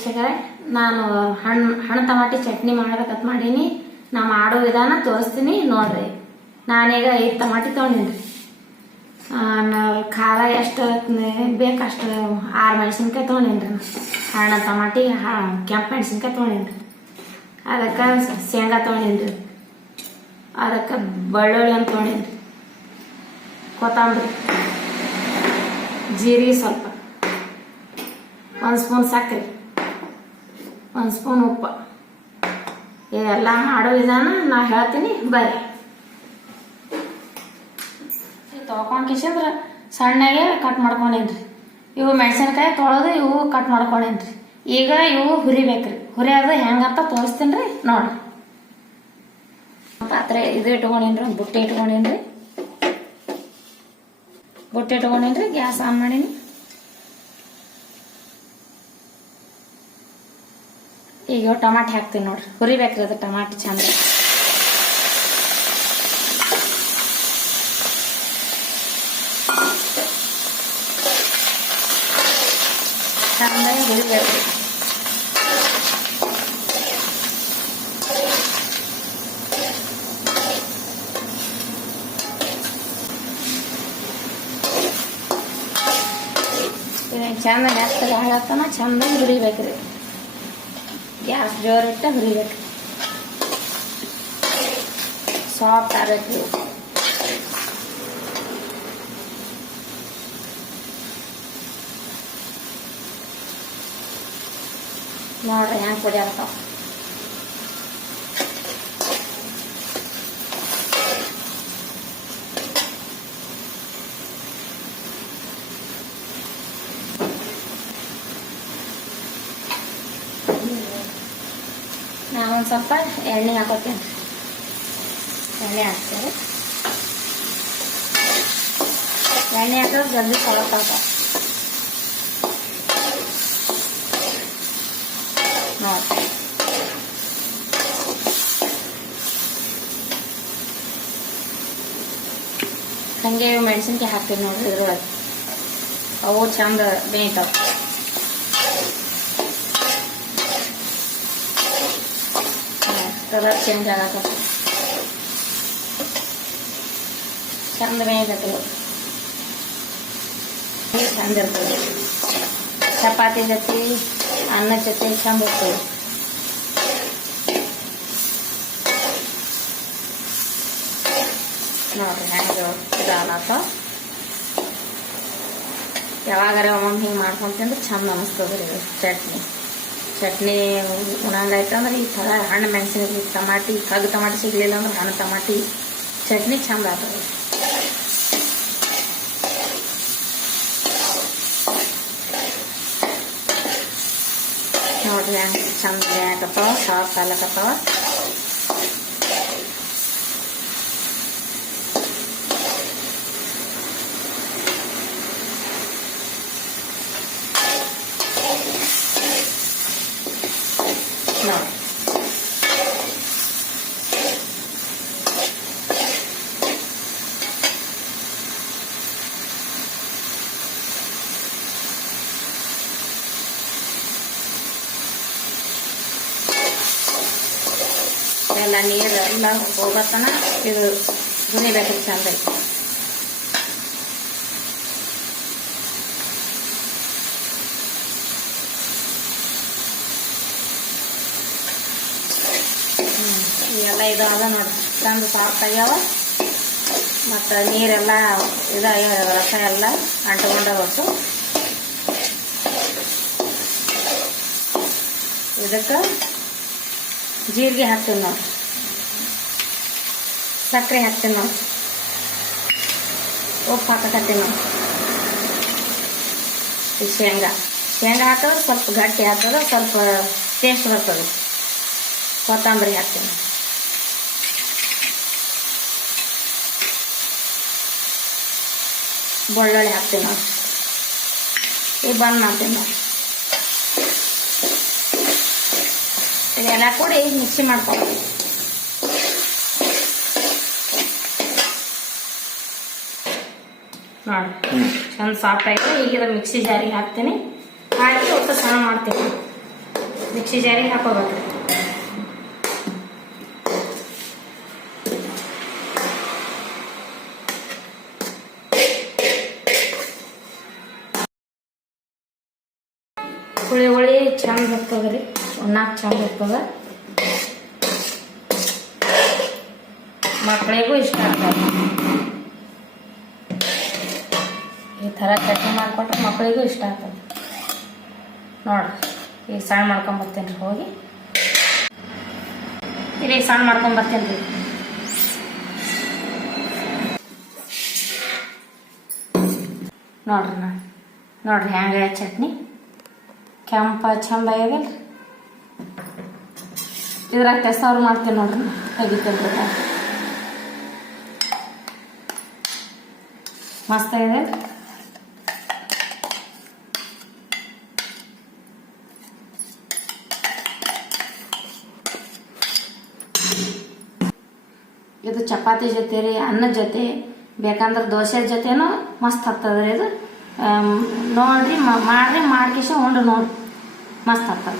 ವೀಕ್ಷಕರೇ, ನಾನು ಹಣ್ಣು ಹಣ್ಣು ಟಮಾಟಿ ಚಟ್ನಿ ಮಾಡ್ಬೇಕಂತ ಮಾಡೀನಿ. ನಾ ಮಾಡೋ ವಿಧಾನ ತೋರಿಸ್ತೀನಿ, ನೋಡ್ರಿ. ನಾನೀಗ ಐದು ಟಮಾಟಿ ತೊಗೊಂಡಿನಿ ಖಾರ ಎಷ್ಟು ಬೇಕು ಅಷ್ಟು ಆರು ಮೆಣಸಿನ್ಕಾಯಿ ತೊಗೊಂಡಿನಿ ರೀ ಹಣ್ಣು ಟಮಾಟಿ ಕೆಂಪು ಮೆಣಸಿನ್ಕಾಯಿ ತೊಗೊಂಡಿನಿ ಅದಕ್ಕೆ ಶೇಂಗಾ ತೊಗೊಂಡಿನಿ ಅದಕ್ಕೆ ಬೆಳ್ಳುಳ್ಳಿ ಅಂತ ತೊಗೊಂಡಿನಿ ಕೊತ್ತಂಬರಿ, ಜೀರಿಗೆ ಸ್ವಲ್ಪ. ಒಂದು ಸ್ಪೂನ್ ಸಕ್ಕರೆ ಒಂದು ಸ್ಪೂನ್ ಉಪ್ಪು ಎಲ್ಲ ಮಾಡೋ ವಿಧಾನ ನಾ ಹೇಳ್ತೀನಿ, ಬರ್ರಿ. ತೊಳ್ಕೊಂಡು ಕಿಶಂದ್ರೆ ಸಣ್ಣಗೆ ಕಟ್ ಮಾಡ್ಕೊಂಡೇನ್ರಿ. ಇವು ಮೆಣಸಿನ್ಕಾಯಿ ತೊಳೆದು ಇವು ಕಟ್ ಮಾಡ್ಕೊಂಡೇನ್ರಿ. ಈಗ ಇವು ಹುರಿಬೇಕ್ರಿ. ಹುರಿಯೋದು ಹೆಂಗಂತ ತೋರಿಸ್ತೀನಿ ರೀ ನೋಡ್ರಿ. ಪಾತ್ರೆ ಇದು ಇಟ್ಕೊಂಡೇನ್ರಿ, ಒಂದು ಬುಟ್ಟಿ ಇಟ್ಕೊಂಡೇನ್ರಿ. ಬುಟ್ಟಿ ಇಟ್ಕೊಂಡೇನ್ರಿ, ಗ್ಯಾಸ್ ಆನ್ ಮಾಡೀನಿ. ಈಗ ಇವು ಟಮಾಟಿ ಹಾಕ್ತೀನಿ ನೋಡ್ರಿ ಹುರಿಬೇಕ್ರಿ ಅದು ಟಮಾಟಿ ಚಂದ ಚಂದಾಗಿ ಹುರಿಬೇಕ್ರಿ ಇದನ್ನ ಚಂದ ಮೆತ್ತಗೆ ಆಗತ್ತನ ಚಂದಾಗಿ ಹುರಿಬೇಕ್ರಿ ಗ್ಯಾಸ್ ಜೋರಿಟ್ಟು ಹುರಿಬೇಕು ಸಾಫ್ಟ್ ಆಗಬೇಕು ನೋಡ್ರಿ ಹೆಂಗೆ ಪುಡಿ ನಾವು ಒಂದು ಸ್ವಲ್ಪ ಎಣ್ಣೆ ಹಾಕೋತೀನಿ. ಎಣ್ಣೆ ಹಾಕ್ತೇವೆ ಎಣ್ಣೆ ಹಾಕಿದ್ರೆ ಜಲ್ದಿ ಕೊಳತಾವ ನೋಡಿ ಹಂಗೆ ಮೆಣಸಿನ್ಕಾಯಿ ಹಾಕ್ತೀವಿ ನೋಡ್ರಿ ಇದ್ರೊಳಗೆ. ಅವು ಚಂದ ಬೇಯ್ತಾವ. ಕಲರ್ ಚೇಂಜ್ ಆಗತ್ತೆ ಚಂದ ಬೇಯ್ಬೇಕು ಚಂದ ಇರ್ತದೆ ಚಪಾತಿ ಜೊತೆ ಅನ್ನ ಜೊತೆ ಚಂದ ಇರ್ತದೆ ನೋಡ್ರಿ ಹೆಂಗೆ ಇದಾಗತ್ತ ಯಾವಾಗಾರ ಒಮ್ಮೊಮ್ಮೆ ಹಿಂಗೆ ಮಾಡ್ಕೊಂಡು ತಿಂದ್ರೆ ಚಂದ ಅನಿಸ್ತದೆ ರೀ ಚಟ್ನಿ ಚಟ್ನಿ ಉಣಂಗಾಯ್ತು ಅಂದ್ರೆ ಈ ಥರ ಹಣ್ಣು ಮೆಣಸಿನ ಟಮಾಟಿ ಕಗ್ ಟಮಾಟಿ ಸಿಗ್ಲಿಲ್ಲ ಅಂದ್ರೆ ಹಣ್ಣು ಟಮಾಟಿ ಚಟ್ನಿ ಚಂದ ಆಗ್ತದೆ ನೋಡ್ರಿ ಹೆಂಗೆ ಚಂದ ಬೇಕತ್ತಾವ ಸಾಫ್ಟ್ ಆಗ್ಲಕತ್ತಾವ ನೋಡಿ ಎಲ್ಲ ನೀರು ಎಲ್ಲ ಹೋಗತ್ತನ ಇದು ಹುರಿಬೇಕು ಚಂದ ಇವೆಲ್ಲ ಇದು ಅದ ನೋಡಿ ಚಂದ ಸಾಫ್ಟ್ ಆಗ್ಯಾವ ಮತ್ತು ನೀರೆಲ್ಲ ಇದಾಗ್ಯಾವ ರಸ ಎಲ್ಲ ಅಂಟ್ಕೊಂಡವತ್ತು ಇದಕ್ಕೆ ಜೀರಿಗೆ ಹಾಕ್ತೀವಿ ನಾವು ಸಕ್ಕರೆ ಹಾಕ್ತೀವಿ ನಾವು ಉಪ್ಪು ಹಾಕಕತ್ತೀವಿ ನಾವು ಈ ಶೇಂಗಾ. ಶೇಂಗಾ ಹಾಕಿದ್ರೆ ಸ್ವಲ್ಪ ಗಟ್ಟಿ ಆಗ್ತದೆ, ಸ್ವಲ್ಪ ಟೇಸ್ಟ್ ಬರ್ತದೆ. ಕೊತ್ತಂಬರಿ ಹಾಕ್ತೀನಿ ಬೆಳ್ಳುಳ್ಳಿ ಹಾಕ್ತೀವಿ ನಾವು ಈಗ ಬಂದ್ ಮಾಡ್ತೀವಿ ನಾವು ಇದೆಲ್ಲ ಕೂಡಿ ಮಿಕ್ಸಿ ಮಾಡ್ಕೊಳ್ಳೋದು ನೋಡಿ ಚಂದ ಸಾಫ್ಟ್ ಆಯ್ತು ಈಗ ಇದು ಮಿಕ್ಸಿ ಜಾರಿಗೆ ಹಾಕ್ತೀನಿ ಹಾಕಿ ಒಟ್ಟು ಸಣ್ಣ ಮಾಡ್ತೀನಿ ಮಿಕ್ಸಿ ಜಾರಿಗೆ ಹಾಕೋಬೇಕ್ರಿ ಚಂದ ಹೋಗ್ತದ್ರಿ ಉಣ್ಣಾಕ ಚಂದ ಹೋಗ್ತದ ಮಕ್ಕಳಿಗೂ ಇಷ್ಟ ಆಗ್ತದೆ ಈ ಥರ ಚಟ್ನಿ ಮಾಡಿಕೊಟ್ರೆ ಮಕ್ಕಳಿಗೂ ಇಷ್ಟ ಆಗ್ತದೆ ನೋಡ್ರಿ ಈಗ ಸಣ್ಣ ಮಾಡ್ಕೊಂಬರ್ತೀನಿ ರೀ ಹೋಗಿ ಈಗ ಸಣ್ಣ ಮಾಡ್ಕೊಂಬರ್ತೀನಿ ರೀ ನೋಡ್ರಿ ನಾ ನೋಡ್ರಿ ಹ್ಯಾಂಗ ಚಟ್ನಿ ಕೆಂಪ ಚಂದ ಆಗ್ಯದಲ್ಲ ಇದ್ರಾಗ ಕೆಸವ್ರು ಮಾಡ್ತೀನಿ ನೋಡ್ರಿ. ತೆಗಿತೀನಿ ಮಸ್ತ ಆಗಿದೆ ಇದು ಚಪಾತಿ ಜೊತೆ ರೀ ಅನ್ನದ ಜೊತೆ. ಬೇಕಂದ್ರೆ ದೋಸೆ ಜೊತೆನೂ ಮಸ್ತ್ ಹತ್ತದ್ರಿ ಇದು. ನೋಡ್ರಿ ಮಾಡ್ರಿ, ಮಾಡ್ಕಿಶ ಉಂಡು ನೋಡ್ರಿ. ಮಸ್ತ್ ಹತ್ತದ